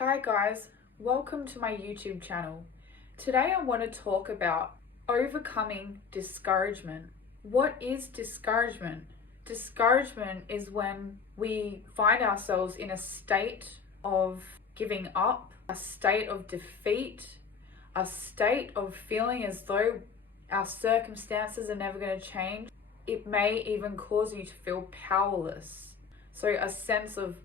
Hi guys, welcome to my YouTube channel. Today I want to talk about overcoming discouragement. What is discouragement? Discouragement is when we find ourselves in a state of giving up, a state of defeat, a state of feeling as though our circumstances are never going to change. It may even cause you to feel powerless. So a sense of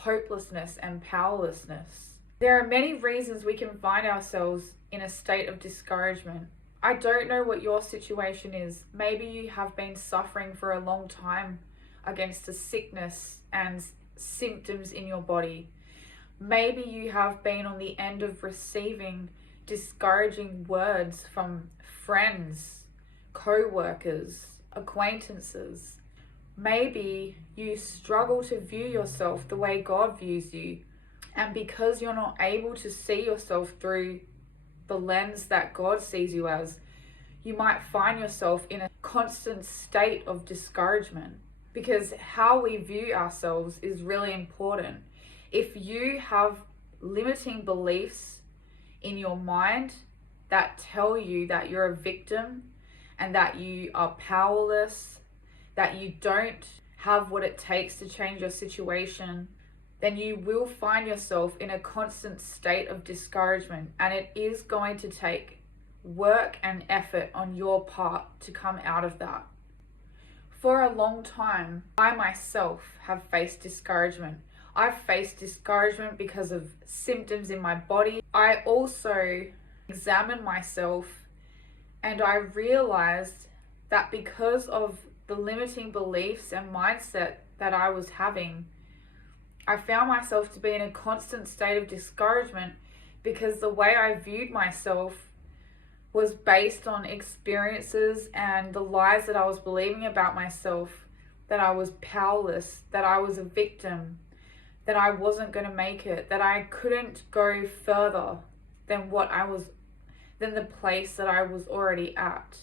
hopelessness and powerlessness. There are many reasons we can find ourselves in a state of discouragement. I don't know what your situation is. Maybe you have been suffering for a long time against a sickness and symptoms in your body. Maybe you have been on the end of receiving discouraging words from friends, co-workers, acquaintances. Maybe you struggle to view yourself the way God views you, and because you're not able to see yourself through the lens that God sees you as, you might find yourself in a constant state of discouragement, because how we view ourselves is really important. If you have limiting beliefs in your mind that tell you that you're a victim and that you are powerless, that you don't have what it takes to change your situation, then you will find yourself in a constant state of discouragement, and it is going to take work and effort on your part to come out of that. For a long time, I myself have faced discouragement. I've faced discouragement because of symptoms in my body. I also examined myself and I realized that because of the limiting beliefs and mindset that I was having, I found myself to be in a constant state of discouragement because the way I viewed myself was based on experiences and the lies that I was believing about myself, that I was powerless, that I was a victim, that I wasn't going to make it, that I couldn't go further than the place that I was already at.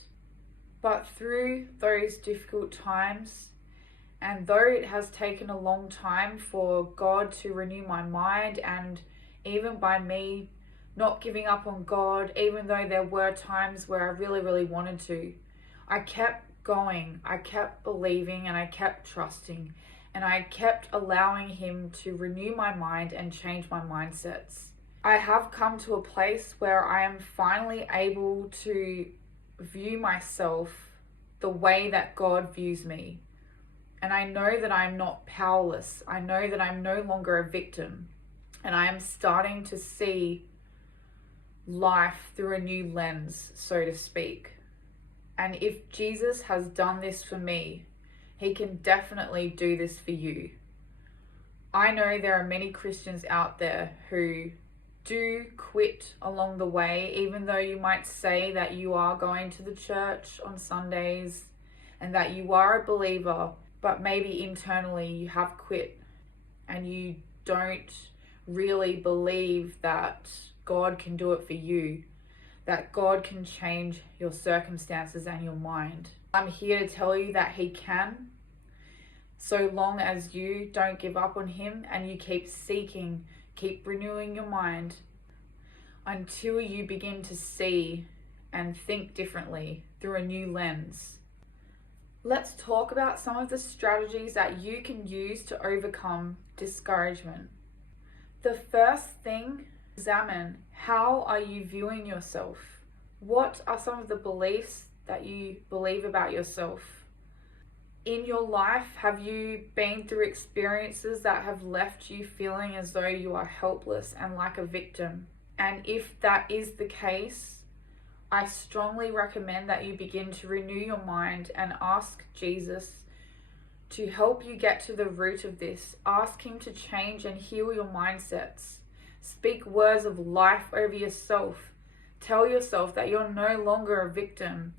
But through those difficult times, and though it has taken a long time for God to renew my mind, and even by me not giving up on God, even though there were times where I really wanted to, I kept going, I kept believing, and I kept trusting, and I kept allowing Him to renew my mind and change my mindsets. I have come to a place where I am finally able to view myself the way that God views me. And I know that I'm not powerless. I know that I'm no longer a victim. And I am starting to see life through a new lens, so to speak. And if Jesus has done this for me, He can definitely do this for you. I know there are many Christians out there who do quit along the way, even though you might say that you are going to the church on Sundays and that you are a believer, but maybe internally you have quit and you don't really believe that God can do it for you, that God can change your circumstances and your mind. I'm here to tell you that He can, so long as you don't give up on Him and you keep seeking, keep renewing your mind until you begin to see and think differently through a new lens. Let's talk about some of the strategies that you can use to overcome discouragement. The first thing, examine how are you viewing yourself? What are some of the beliefs that you believe about yourself? In your life, have you been through experiences that have left you feeling as though you are helpless and like a victim? And if that is the case, I strongly recommend that you begin to renew your mind and ask Jesus to help you get to the root of this. Ask Him to change and heal your mindsets. Speak words of life over yourself. Tell yourself that you're no longer a victim.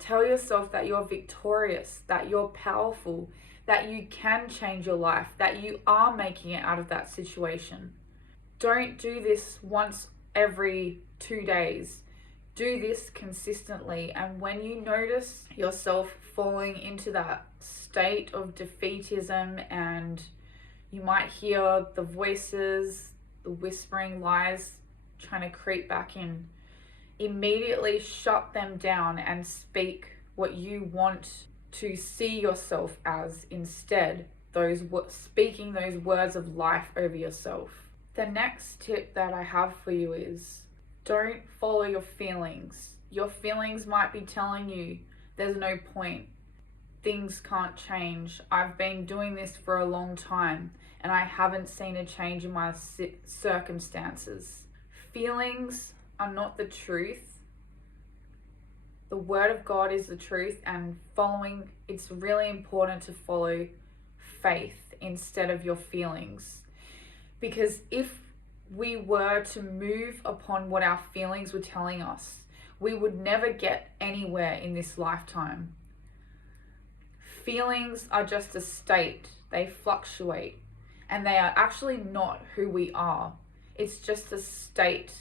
Tell yourself that you're victorious, that you're powerful, that you can change your life, that you are making it out of that situation. Don't do this once every 2 days. Do this consistently, and when you notice yourself falling into that state of defeatism and you might hear the voices the whispering lies trying to creep back in, immediately shut them down and speak what you want to see yourself as instead. Speaking those words of life over yourself. The next tip that I have for you is don't follow your feelings. Your feelings might be telling you there's no point. Things can't change. I've been doing this for a long time and I haven't seen a change in my circumstances. Feelings are not the truth. The word of God is the truth, and it's really important to follow faith instead of your feelings. Because if we were to move upon what our feelings were telling us, we would never get anywhere in this lifetime. Feelings are just a state. They fluctuate, and they are actually not who we are. It's just a state,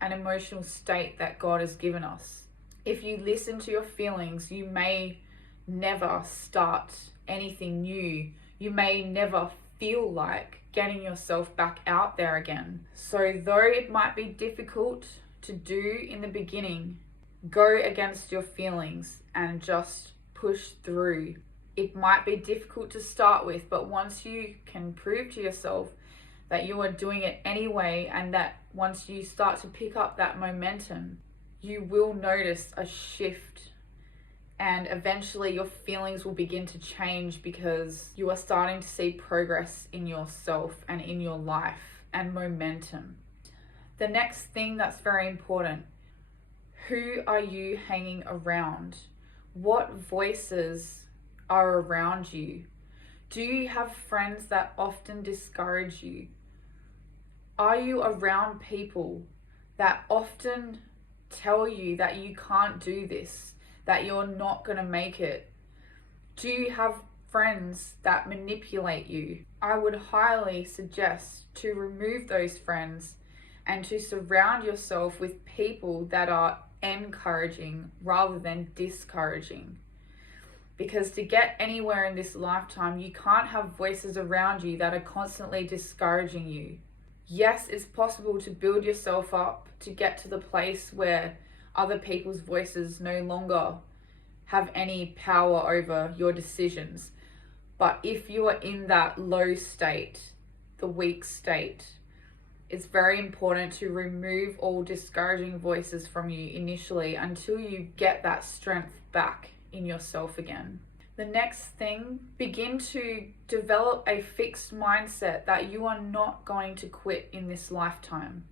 an emotional state that God has given us. If you listen to your feelings, you may never start anything new. You may never feel like getting yourself back out there again. So though it might be difficult to do in the beginning, go against your feelings and just push through. It might be difficult to start with, but once you can prove to yourself that you are doing it anyway, and that once you start to pick up that momentum, you will notice a shift, and eventually your feelings will begin to change because you are starting to see progress in yourself and in your life and momentum. The next thing that's very important, who are you hanging around? What voices are around you? Do you have friends that often discourage you? Are you around people that often tell you that you can't do this, that you're not going to make it? Do you have friends that manipulate you? I would highly suggest to remove those friends and to surround yourself with people that are encouraging rather than discouraging. Because to get anywhere in this lifetime, you can't have voices around you that are constantly discouraging you. Yes, it's possible to build yourself up to get to the place where other people's voices no longer have any power over your decisions. But if you are in that low state, the weak state, it's very important to remove all discouraging voices from you initially until you get that strength back in yourself again. The next thing, begin to develop a fixed mindset that you are not going to quit in this lifetime.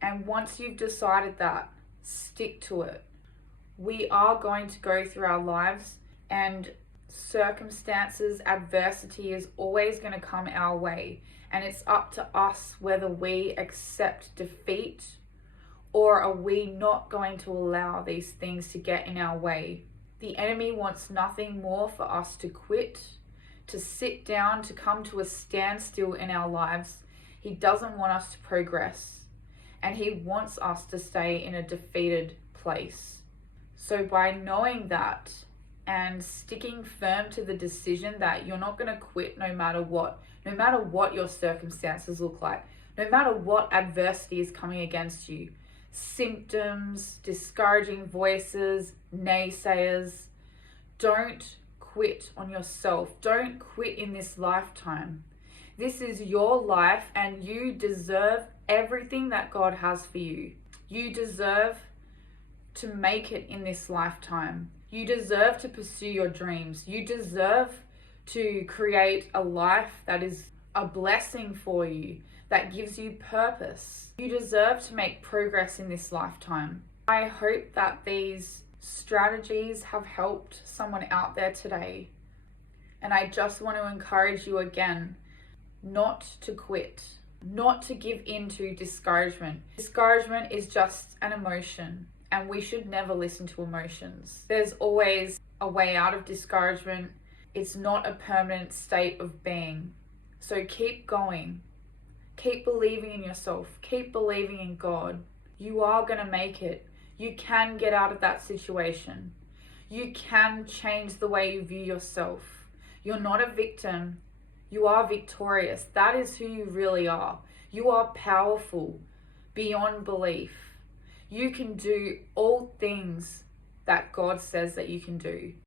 And once you've decided that, stick to it. We are going to go through our lives, and circumstances, adversity is always going to come our way. And it's up to us whether we accept defeat or are we not going to allow these things to get in our way. The enemy wants nothing more for us to quit, to sit down, to come to a standstill in our lives. He doesn't want us to progress, and he wants us to stay in a defeated place. So by knowing that and sticking firm to the decision that you're not going to quit no matter what your circumstances look like, no matter what adversity is coming against you, symptoms, discouraging voices, naysayers, don't quit on yourself. Don't quit in this lifetime. This is your life, and you deserve everything that God has for you. You deserve to make it in this lifetime. You deserve to pursue your dreams. You deserve to create a life that is a blessing for you, that gives you purpose. You deserve to make progress in this lifetime. I hope that these strategies have helped someone out there today. And I just want to encourage you again, not to quit, not to give in to discouragement. Discouragement is just an emotion, and we should never listen to emotions. There's always a way out of discouragement. It's not a permanent state of being. So keep going. Keep believing in yourself. Keep believing in God. You are going to make it. You can get out of that situation. You can change the way you view yourself. You're not a victim. You are victorious. That is who you really are. You are powerful beyond belief. You can do all things that God says that you can do.